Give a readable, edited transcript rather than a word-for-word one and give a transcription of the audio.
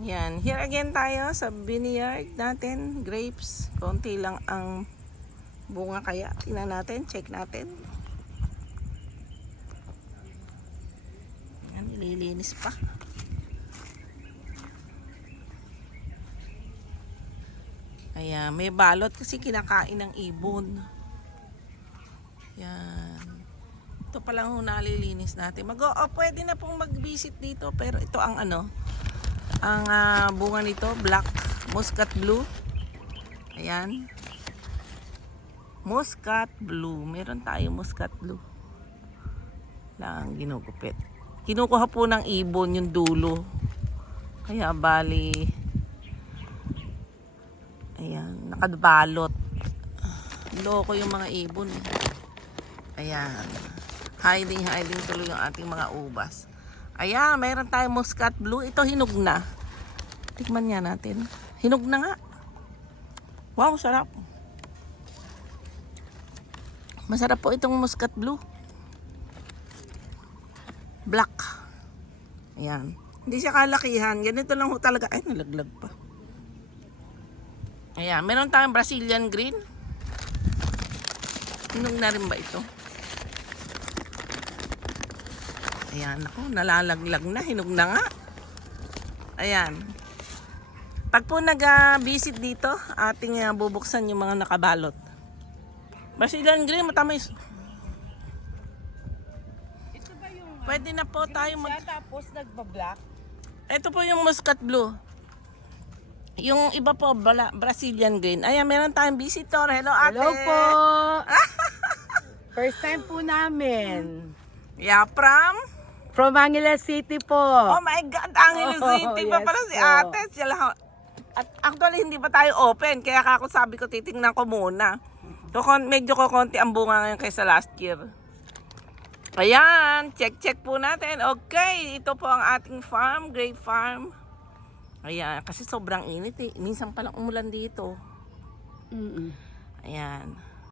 Yan, here again tayo sa vineyard natin, grapes. Konti lang ang bunga kaya. Tingnan natin, check natin. Yan, nililinis pa. Ayan, may balot kasi kinakain ng ibon. Yan. Ito pa lang nalilinis natin. Pwede na pong mag-visit dito, pero ito ang ang bunga nito, black muscat blue. Ayan, muscat blue. Meron tayo muscat blue lang ginugupit. Kinukuha po ng ibon yung dulo, kaya bali ayan, nakabalot. Loko yung mga ibon eh. Ayan, hiding tuloy yung ating mga ubas. Ayan, mayroon tayong muscat blue. Ito hinog na. Tikman niya natin. Hinog na nga. Wow, sarap. Masarap po itong muscat blue. Black. Ayan. Hindi siya kalakihan. Ganito lang ho talaga. Ay, nalaglag pa. Ayan, meron tayong Brazilian green. Hinog na rin ba ito? Ayan, ako, nalalaglag na, hinog na nga. Ayan. Pag po nag-visit dito, ating bubuksan yung mga nakabalot. Brazilian green, matamis. Ito ba yung Pwede na po tayo tapos nagba-black? Ito po yung muscat blue. Yung iba po, Brazilian green. Ayan, meron tayong visitor. Hello, ate. Hello po! First time po namin. Yeah, From Angeles City po. Oh my God, Angeles City pa yes pala si po. ate. At actually, hindi pa tayo open. Kaya kako sabi ko, titingnan ko muna. So, medyo konti ang bunga ngayon kaysa last year. Ayan, check po natin. Okay, ito po ang ating farm, grape farm. Ayan, kasi sobrang init eh. Minsan palang umulan dito. Ayan.